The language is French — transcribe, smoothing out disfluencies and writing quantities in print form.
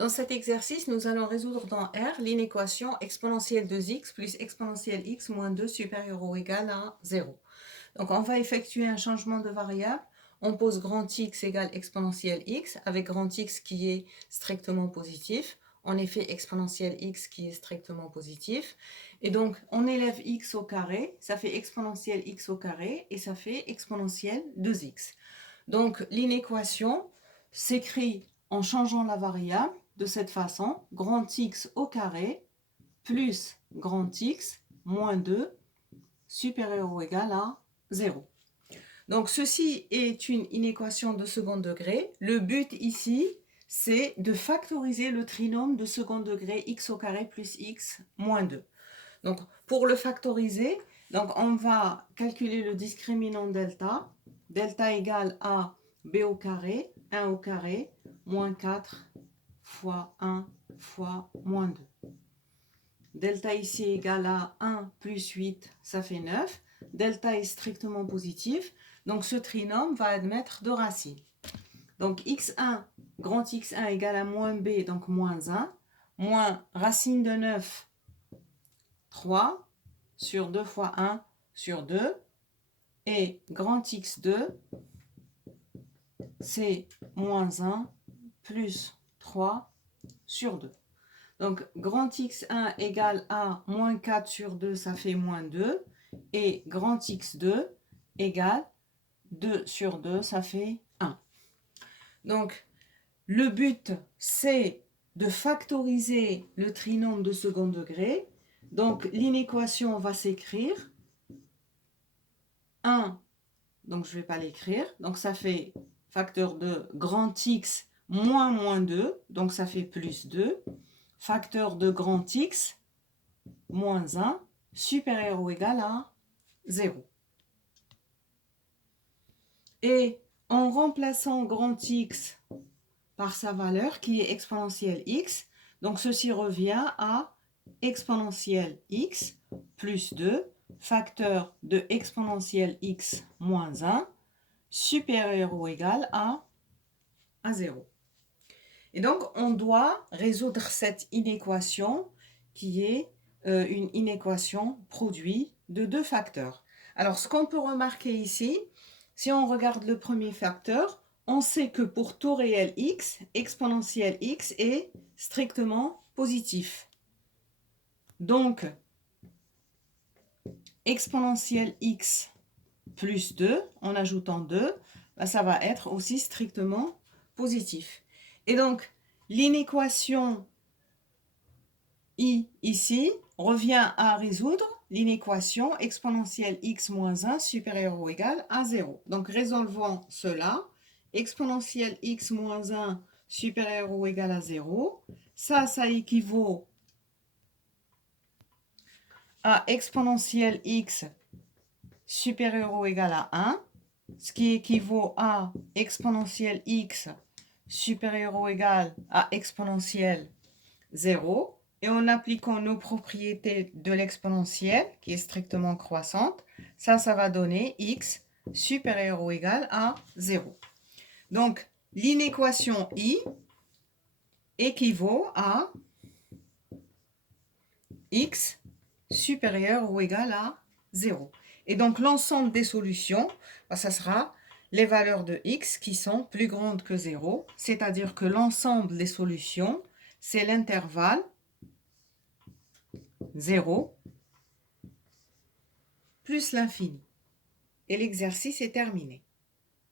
Dans cet exercice, nous allons résoudre dans R l'inéquation exponentielle de x plus exponentielle x moins 2 supérieur ou égal à 0. Donc on va effectuer un changement de variable. On pose grand X égale exponentielle x avec grand X qui est strictement positif. En effet, exponentielle x qui est strictement positif. Et donc, on élève x au carré, ça fait exponentielle x au carré et ça fait exponentielle 2x. Donc, l'inéquation s'écrit en changeant la variable de cette façon, grand X au carré plus grand X moins 2 supérieur ou égal à 0. Donc, ceci est une inéquation de second degré. Le but ici, c'est de factoriser le trinôme de second degré x au carré plus x moins 2. Donc, pour le factoriser, donc on va calculer le discriminant delta. Delta égale à b au carré, 1 au carré, moins 4 fois 1 fois moins 2. Delta ici égale à 1 plus 8, ça fait 9. Delta est strictement positif, donc ce trinôme va admettre deux racines. Donc x1, grand x1 égale à moins b, donc moins 1, moins racine de 9, 3, sur 2 fois 1 sur 2, et grand x2, c'est moins 1 plus 3 sur 2. Donc, grand x1 égale à moins 4 sur 2, ça fait moins 2. Et grand x2 égale 2 sur 2, ça fait 1. Donc, le but, c'est de factoriser le trinôme de second degré. Donc, l'inéquation va s'écrire 1, donc je ne vais pas l'écrire. Donc, ça fait facteur de grand X moins moins 2, donc ça fait plus 2. Facteur de grand X moins 1 supérieur ou égal à 0. Et en remplaçant grand X par sa valeur qui est exponentielle x, donc ceci revient à exponentielle x plus 2 facteur de exponentielle x moins 1 supérieur ou égal à 0. Et donc, on doit résoudre cette inéquation qui est une inéquation produite de deux facteurs. Alors, ce qu'on peut remarquer ici, si on regarde le premier facteur, on sait que pour tout réel x, exponentielle x est strictement positif. Donc, exponentielle x plus 2, en ajoutant 2, ça va être aussi strictement positif. Et donc, l'inéquation I ici revient à résoudre l'inéquation exponentielle x moins 1 supérieur ou égal à 0. Donc, résolvons cela. Exponentielle x moins 1 supérieur ou égal à 0. Ça équivaut à exponentielle x supérieur ou égal à 1, ce qui équivaut à exponentielle x supérieur ou égal à exponentielle 0. Et en appliquant nos propriétés de l'exponentielle, qui est strictement croissante, ça va donner x supérieur ou égal à 0. Donc, l'inéquation I équivaut à x supérieur ou égal à 0. Et donc, l'ensemble des solutions, ça sera les valeurs de x qui sont plus grandes que 0, c'est-à-dire que l'ensemble des solutions, c'est l'intervalle 0 plus l'infini. Et l'exercice est terminé.